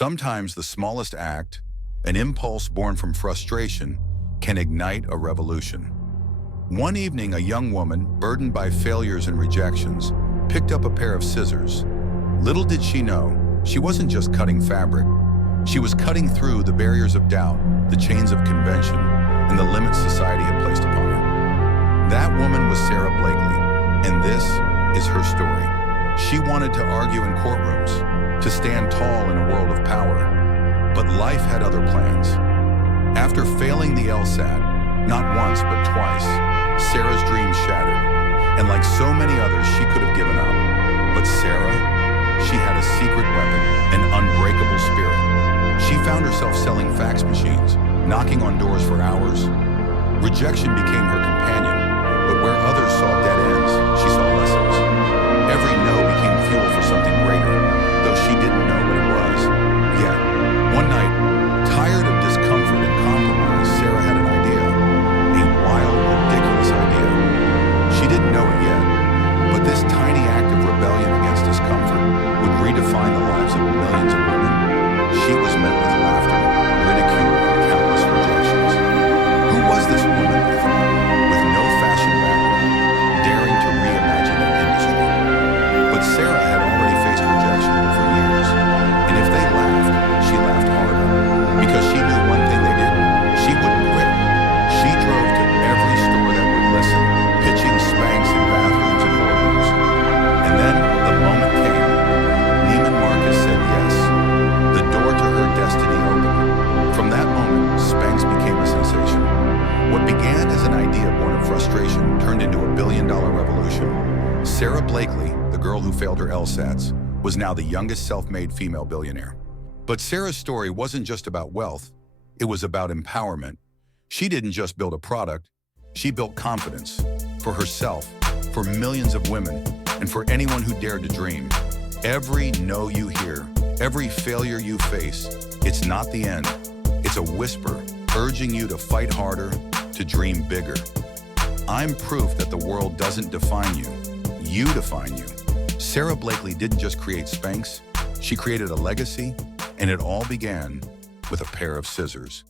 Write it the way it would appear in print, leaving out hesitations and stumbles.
Sometimes the smallest act, an impulse born from frustration, can ignite a revolution. One evening, a young woman, burdened by failures and rejections, picked up a pair of scissors. Little did she know, she wasn't just cutting fabric. She was cutting through the barriers of doubt, the chains of convention, and the limits society had placed upon her. That woman was Sara Blakely, and this is her story. She wanted to argue in courtrooms, to stand tall in a world of power. But life had other plans. After failing the LSAT, not once but twice, Sara's dreams shattered. And like so many others, she could have given up. But Sara, she had a secret weapon, an unbreakable spirit. She found herself selling fax machines, knocking on doors for hours. Rejection became her companion, but where others saw dead ends, she saw lessons. Every no became fuel for something greater, though she didn't know what it was. Yet, one night, tired of discomfort and compromise, Sara had an idea. A wild, ridiculous idea. She didn't know it yet, but this tiny act of rebellion against discomfort would redefine the lives of millions of women. She was met with laughter, ridicule, and countless rejections. Who was this woman, they thought, with no fashion background, daring to reimagine an industry? But Sara had already faced rejection for years, and if they laughed, she laughed harder. Because she knew one thing they didn't, she wouldn't quit. She drove to every store that would listen, pitching Spanx in bathrooms and boardrooms. And then the moment came. Neiman Marcus said yes. The door to her destiny opened. From that moment, Spanx became a sensation. What began as an idea born of frustration turned into a billion-dollar revolution. Sara Blakely, the girl who failed her LSATs, was now the youngest self-made female billionaire. But Sara's story wasn't just about wealth, it was about empowerment. She didn't just build a product, she built confidence for herself, for millions of women, and for anyone who dared to dream. Every no you hear, every failure you face, it's not the end. It's a whisper urging you to fight harder, to dream bigger. I'm proof that the world doesn't define you, you define you. Sara Blakely didn't just create Spanx, she created a legacy, and it all began with a pair of scissors.